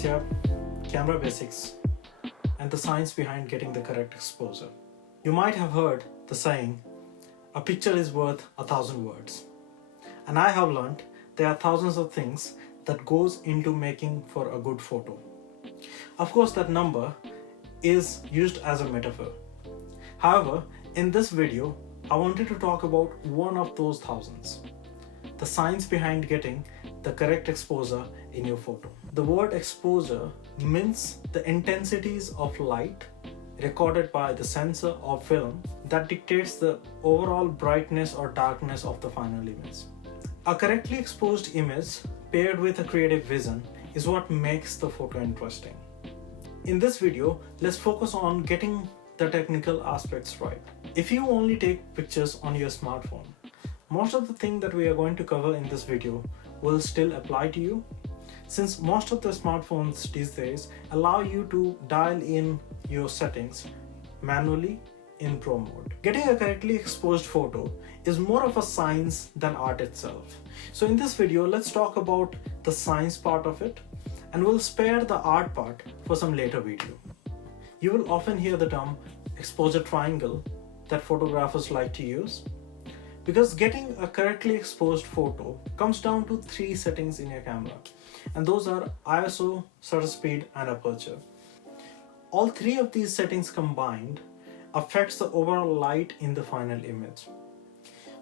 us here, camera basics and the science behind getting the correct exposure. You might have heard the saying, a picture is worth 1,000 words. And I have learned there are thousands of things that goes into making for a good photo. Of course, that number is used as a metaphor. However, in this video, I wanted to talk about one of those thousands. The science behind getting the correct exposure in your photo. The word exposure means the intensities of light recorded by the sensor or film that dictates the overall brightness or darkness of the final image. A correctly exposed image paired with a creative vision is what makes the photo interesting. In this video, let's focus on getting the technical aspects right. If you only take pictures on your smartphone, most of the things that we are going to cover in this video will still apply to you, since most of the smartphones these days allow you to dial in your settings manually in Pro mode. Getting a correctly exposed photo is more of a science than art itself. So in this video, let's talk about the science part of it, and we'll spare the art part for some later video. You will often hear the term exposure triangle that photographers like to use, because getting a correctly exposed photo comes down to 3 settings in your camera, and those are ISO, shutter speed, and aperture. All 3 of these settings combined affects the overall light in the final image.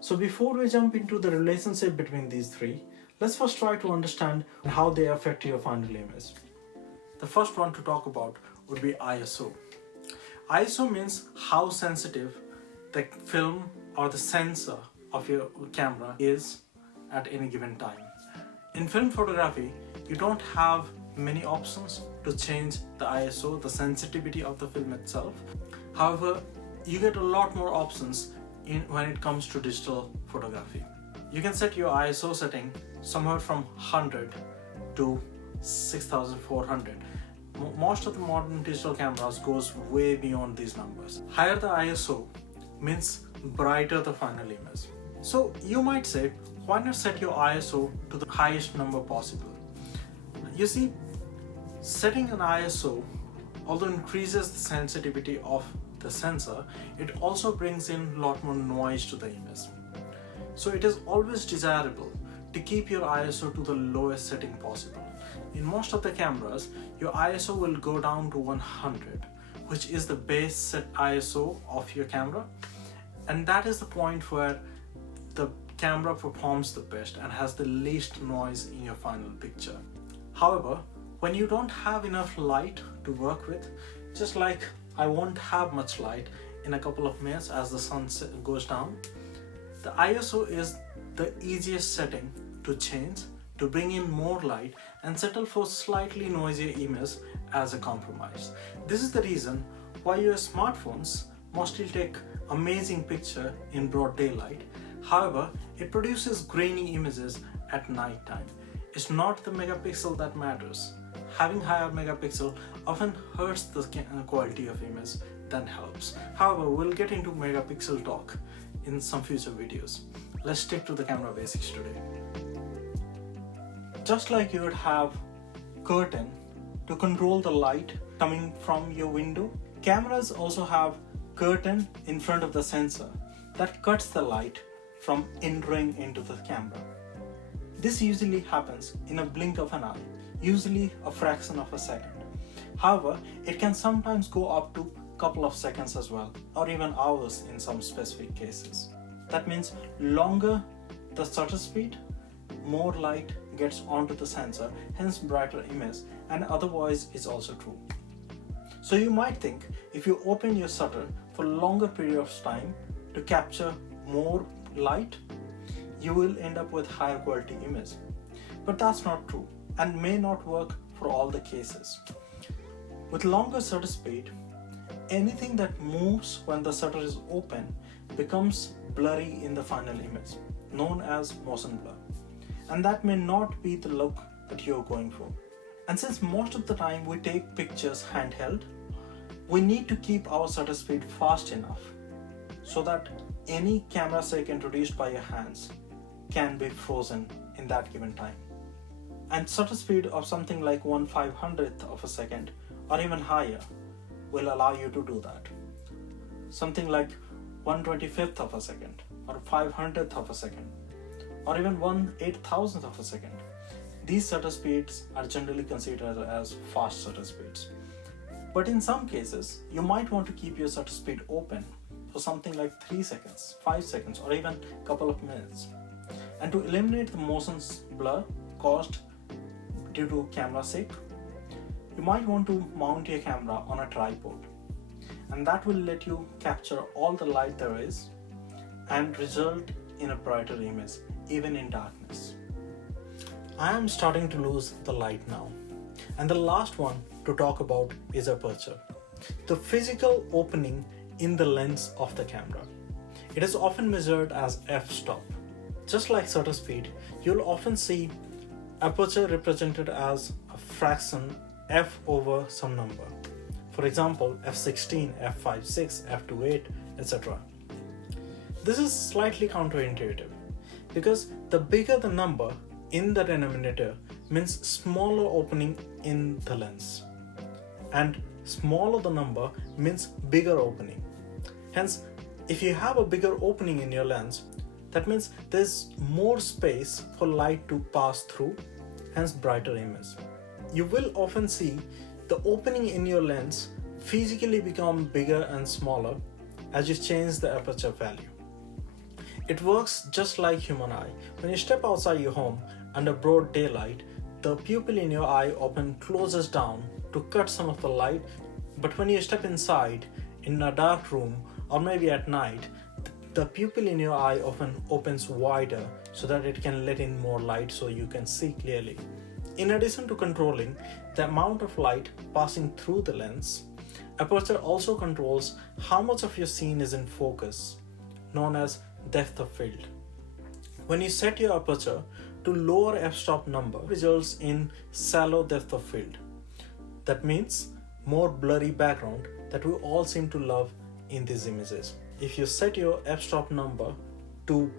So before we jump into the relationship between these 3, let's first try to understand how they affect your final image. The first one to talk about would be ISO. ISO means how sensitive the film or the sensor of your camera is at any given time. In film photography, you don't have many options to change the ISO, the sensitivity of the film itself. However, you get a lot more options when it comes to digital photography. You can set your ISO setting somewhere from 100 to 6400. Most of the modern digital cameras goes way beyond these numbers. Higher the ISO means brighter the final image. So you might say, why not set your ISO to the highest number possible? You see, setting an ISO, although increases the sensitivity of the sensor, it also brings in a lot more noise to the image. So it is always desirable to keep your ISO to the lowest setting possible. In most of the cameras, your ISO will go down to 100, which is the base set ISO of your camera, and that is the point where the camera performs the best and has the least noise in your final picture. However, when you don't have enough light to work with, just like I won't have much light in a couple of minutes as the sun goes down, the ISO is the easiest setting to change to bring in more light and settle for slightly noisier image as a compromise. This is the reason why your smartphones mostly take amazing picture in broad daylight. However, it produces grainy images at night time. It's not the megapixel that matters. Having higher megapixel often hurts the quality of image than helps. However, we'll get into megapixel talk in some future videos. Let's stick to the camera basics today. Just like you would have curtain to control the light coming from your window, cameras also have curtain in front of the sensor that cuts the light from entering into the camera. This usually happens in a blink of an eye, usually a fraction of a second. However, it can sometimes go up to a couple of seconds as well, or even hours in some specific cases. That means longer the shutter speed, more light gets onto the sensor, hence brighter image, and otherwise is also true. So you might think if you open your shutter for a longer period of time to capture more light, you will end up with higher quality image. But that's not true and may not work for all the cases. With longer shutter speed, anything that moves when the shutter is open becomes blurry in the final image, known as motion blur. And that may not be the look that you're going for. And since most of the time we take pictures handheld, we need to keep our shutter speed fast enough so that any camera shake introduced by your hands can be frozen in that given time. And shutter speed of something like 1/500th of a second or even higher will allow you to do that. Something like 1/25th of a second or 500th of a second or even 1/8000th of a second. These shutter speeds are generally considered as fast shutter speeds. But in some cases, you might want to keep your shutter speed open for something like 3 seconds, 5 seconds, or even a couple of minutes. And to eliminate the motion blur caused due to camera shake, you might want to mount your camera on a tripod. And that will let you capture all the light there is and result in a brighter image, even in darkness. I am starting to lose the light now. And the last one to talk about is aperture, the physical opening in the lens of the camera. It is often measured as f-stop. Just like shutter speed, you'll often see aperture represented as a fraction f over some number. For example, f16, f5.6, f2.8, etc. This is slightly counterintuitive because the bigger the number in the denominator means smaller opening in the lens, and smaller the number means bigger opening. Hence, if you have a bigger opening in your lens, that means there's more space for light to pass through, hence brighter image. You will often see the opening in your lens physically become bigger and smaller as you change the aperture value. It works just like human eye. When you step outside your home under broad daylight, the pupil in your eye often closes down to cut some of the light, but when you step inside in a dark room or maybe at night, the pupil in your eye often opens wider so that it can let in more light so you can see clearly. In addition to controlling the amount of light passing through the lens, aperture also controls how much of your scene is in focus, known as depth of field. When you set your aperture to lower f-stop number, results in shallow depth of field. That means more blurry background that we all seem to love in these images. If you set your f-stop number to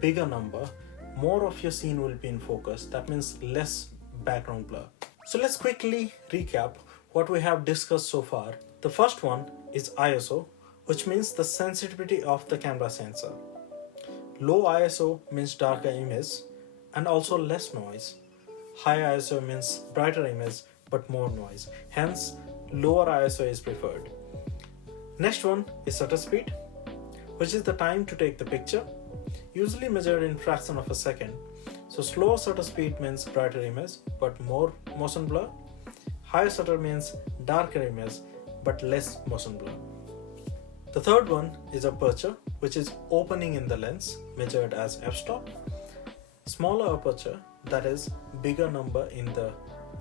bigger number, more of your scene will be in focus. That means less background blur. So let's quickly recap what we have discussed so far. The first one is ISO, which means the sensitivity of the camera sensor. Low ISO means darker image and also less noise. High ISO means brighter image but more noise. Hence, lower ISO is preferred. Next one is shutter speed, which is the time to take the picture, usually measured in fraction of a second. So slower shutter speed means brighter image but more motion blur. Higher shutter means darker image but less motion blur. The third one is aperture, which is opening in the lens, measured as f-stop. Smaller aperture, that is bigger number in the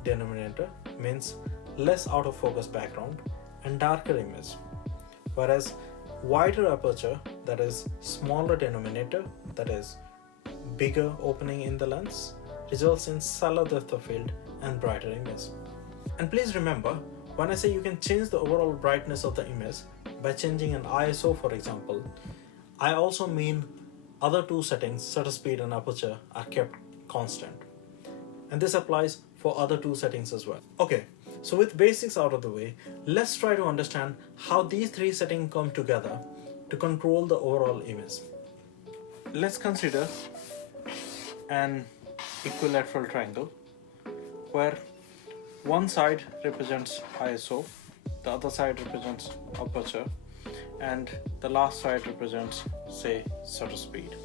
denominator, means less out of focus background and darker image. Whereas wider aperture, that is smaller denominator, that is bigger opening in the lens, results in shallow depth of field and brighter image. And please remember, when I say you can change the overall brightness of the image by changing an ISO, for example, I also mean other two settings, shutter speed and aperture, are kept constant. And this applies for other two settings as well. Okay, so with basics out of the way, let's try to understand how these three settings come together to control the overall image. Let's consider an equilateral triangle where one side represents ISO, the other side represents aperture, and the last side represents, say, shutter speed,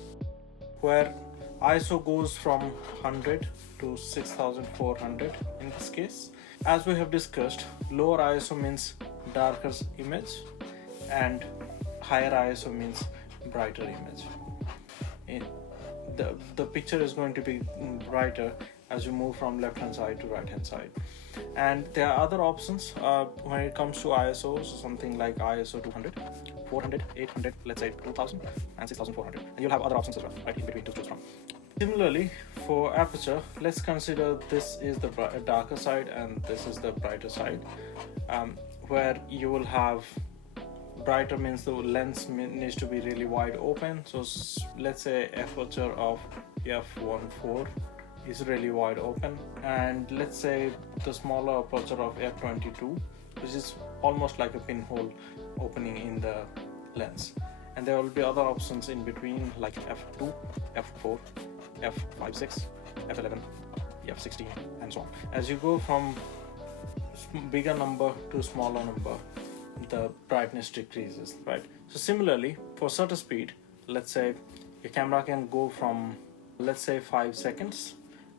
where ISO goes from 100 to 6400 in this case. As we have discussed, lower ISO means darker image and higher ISO means brighter image. The picture is going to be brighter as you move from left hand side to right hand side. And there are other options when it comes to ISO, so something like ISO 200, 400, 800, let's say 2000 and 6400. And you'll have other options as well, right, in between to choose from. Similarly, for aperture, let's consider this is the darker side and this is the brighter side, where you will have brighter means the lens needs to be really wide open. So let's say aperture of f1.4 is really wide open, and let's say the smaller aperture of f22, which is almost like a pinhole opening in the lens. And there will be other options in between like f2, f4, f5.6, f11, f16, and so on. As you go from bigger number to smaller number, the brightness decreases, right? So similarly, for shutter speed, let's say your camera can go from, let's say, 5 seconds,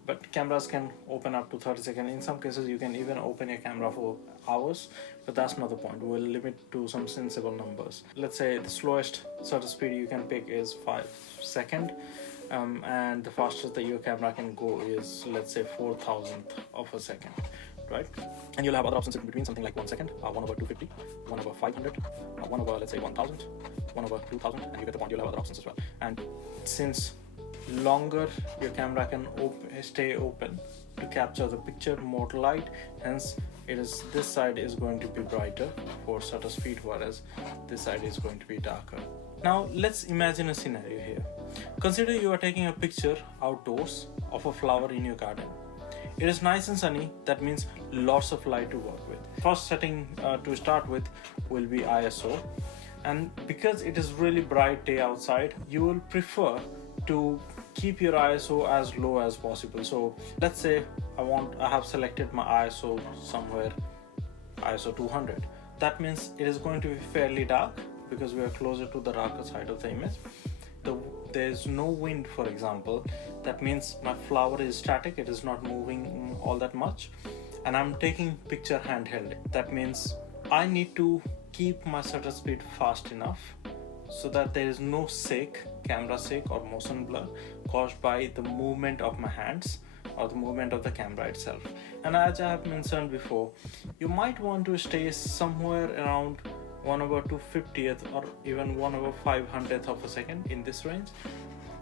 but cameras can open up to 30 seconds. In some cases you can even open your camera for hours, but that's not the point. We'll limit to some sensible numbers. Let's say the slowest shutter speed you can pick is 5 seconds, and the fastest that your camera can go is, let's say, 4,000th of a second, right? And you'll have other options in between, something like 1 second, 1/250, 1/500, 1/, let's say, 1000, 1/2000, and you get the point. You'll have other options as well. And since longer your camera can stay open to capture the picture, more light, hence this side is going to be brighter for shutter speed, whereas this side is going to be darker. Now let's imagine a scenario here. Consider you are taking a picture outdoors of a flower in your garden. It is nice and sunny, that means lots of light to work with. First setting to start with will be ISO, and because it is really bright day outside, you will prefer to keep your ISO as low as possible. So let's say I have selected my ISO somewhere, ISO 200. That means it is going to be fairly dark because we are closer to the darker side of the image. There's no wind, for example. That means my flower is static, it is not moving all that much, and I'm taking picture handheld. That means I need to keep my shutter speed fast enough so that there is no camera shake or motion blur caused by the movement of my hands or the movement of the camera itself. And as I have mentioned before, you might want to stay somewhere around 1/250th or even 1/500th of a second in this range,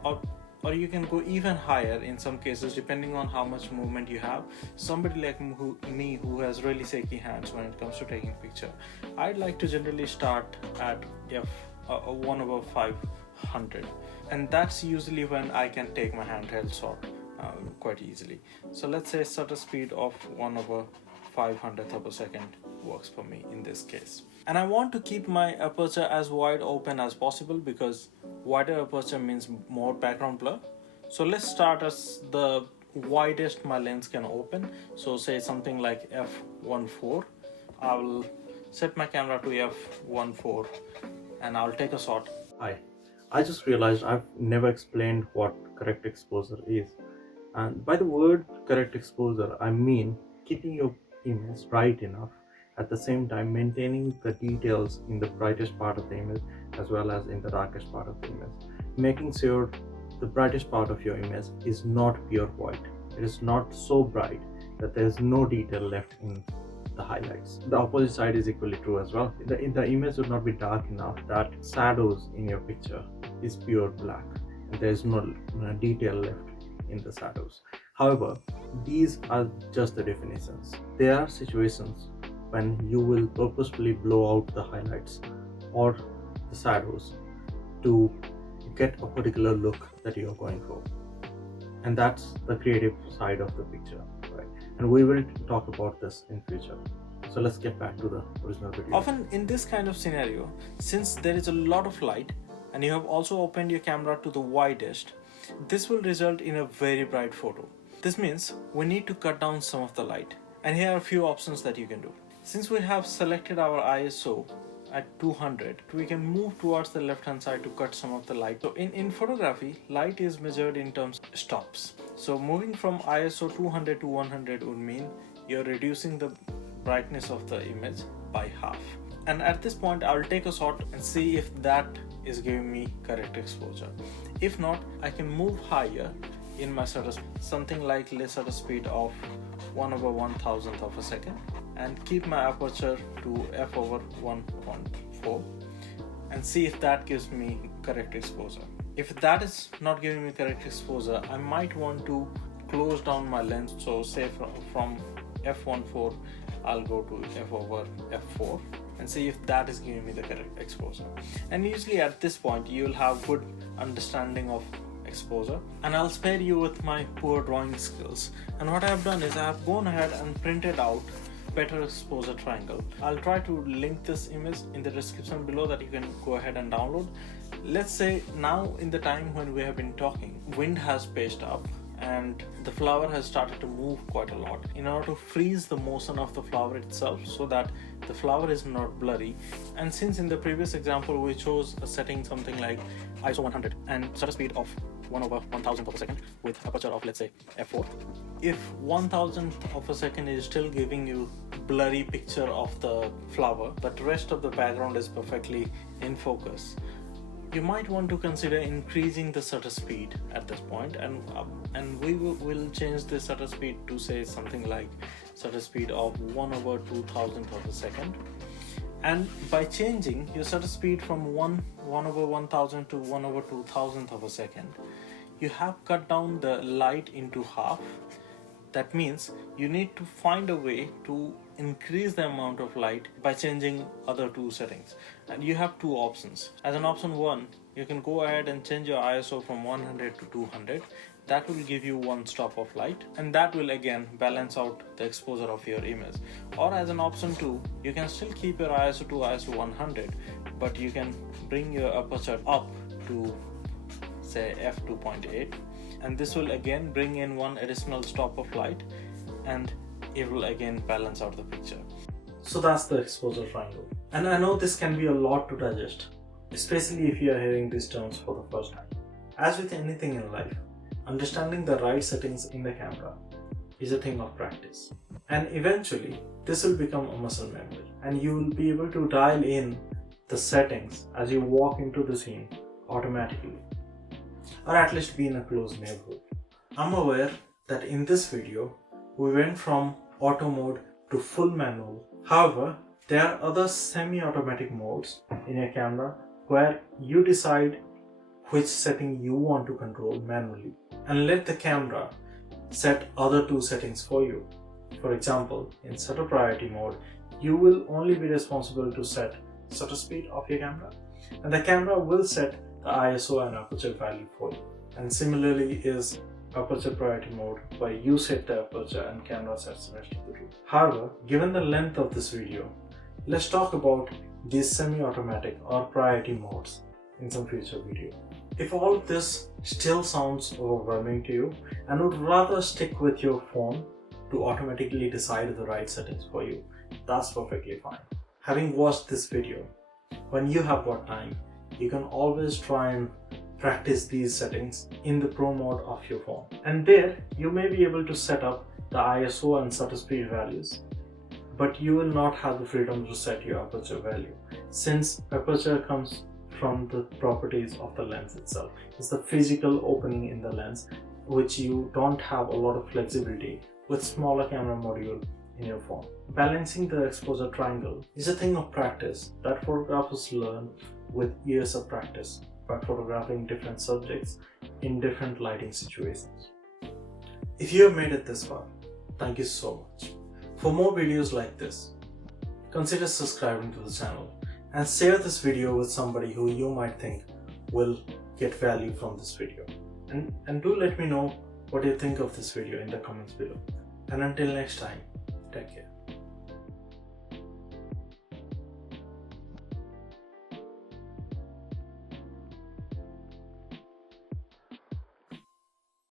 or you can go even higher in some cases depending on how much movement you have. Somebody like me who has really shaky hands when it comes to taking picture, I'd like to generally start at 1/500, and that's usually when I can take my handheld shot quite easily. So let's say shutter speed of 1/500th of a second works for me in this case. And I want to keep my aperture as wide open as possible because wider aperture means more background blur. So let's start as the widest my lens can open. So say something like f1.4. I will set my camera to f1.4 and I'll take a shot. Hi, I just realized I've never explained what correct exposure is. And by the word correct exposure, I mean keeping your image bright enough, at the same time maintaining the details in the brightest part of the image as well as in the darkest part of the image. Making sure the brightest part of your image is not pure white. It is not so bright that there is no detail left in the highlights. The opposite side is equally true as well. The image would not be dark enough that shadows in your picture is pure black and there is no detail left in the shadows. However, these are just the definitions. There are situations when you will purposefully blow out the highlights or the shadows to get a particular look that you are going for, and that's the creative side of the picture, right? And we will talk about this in future. So let's get back to the original video. Often in this kind of scenario, since there is a lot of light and you have also opened your camera to the widest, this will result in a very bright photo. This means we need to cut down some of the light, and here are a few options that you can do. Since we have selected our ISO at 200, we can move towards the left hand side to cut some of the light. So in photography, light is measured in terms of stops. So moving from ISO 200 to 100 would mean you're reducing the brightness of the image by half. And at this point, I'll take a shot and see if that is giving me correct exposure. If not, I can move higher in my shutter speed, something like shutter speed of 1/1000th of a second, and keep my aperture to f/1.4 and see if that gives me correct exposure. If that is not giving me correct exposure, I might want to close down my lens. So say from f1.4 I'll go to f/f4 and see if that is giving me the correct exposure. And usually at this point you'll have good understanding of exposure, and I'll spare you with my poor drawing skills. And what I've done is I've gone ahead and printed out better exposure triangle. I'll try to link this image in the description below that you can go ahead and download. Let's say now in the time when we have been talking, wind has paced up and the flower has started to move quite a lot. In order to freeze the motion of the flower itself so that the flower is not blurry, and since in the previous example we chose a setting something like ISO 100 and shutter speed of 1/1000th of a second with aperture of, let's say, f4, if 1000th of a second is still giving you blurry picture of the flower but the rest of the background is perfectly in focus, you might want to consider increasing the shutter speed at this point, and we will change the shutter speed to say something like shutter speed of 1/2000th of a second. And by changing your shutter speed from 1/1000 to 1/2000th of a second, you have cut down the light into half. That means you need to find a way to increase the amount of light by changing other two settings, and you have two options. As an option 1, you can go ahead and change your ISO from 100 to 200. That will give you one stop of light, and that will again balance out the exposure of your image. Or as an option 2, you can still keep your ISO to ISO 100, but you can bring your aperture up to say f2.8, and this will again bring in one additional stop of light, and it will again balance out the picture. So that's the exposure triangle. And I know this can be a lot to digest, especially if you are hearing these terms for the first time. As with anything in life, understanding the right settings in the camera is a thing of practice. And eventually, this will become a muscle memory, and you will be able to dial in the settings as you walk into the scene automatically, or at least be in a close neighborhood. I'm aware that in this video, we went from auto mode to full manual. However, there are other semi-automatic modes in your camera where you decide which setting you want to control manually and let the camera set other two settings for you. For example, in shutter priority mode, you will only be responsible to set shutter speed of your camera, and the camera will set the ISO and aperture value for you. And similarly is aperture priority mode, where you set the aperture and camera sets the rest of the room. However, given the length of this video, let's talk about these semi-automatic or priority modes in some future video. If all of this still sounds overwhelming to you and would rather stick with your phone to automatically decide the right settings for you, that's perfectly fine. Having watched this video, when you have got time, you can always try and practice these settings in the pro mode of your phone, and there you may be able to set up the ISO and shutter speed values, but you will not have the freedom to set your aperture value, since aperture comes from the properties of the lens itself. It's the physical opening in the lens, which you don't have a lot of flexibility with smaller camera module in your phone. Balancing the exposure triangle is a thing of practice that photographers learn with years of practice by photographing different subjects in different lighting situations. If you have made it this far, thank you so much. For more videos like this, consider subscribing to the channel and share this video with somebody who you might think will get value from this video. And do let me know what you think of this video in the comments below. And until next time, take care.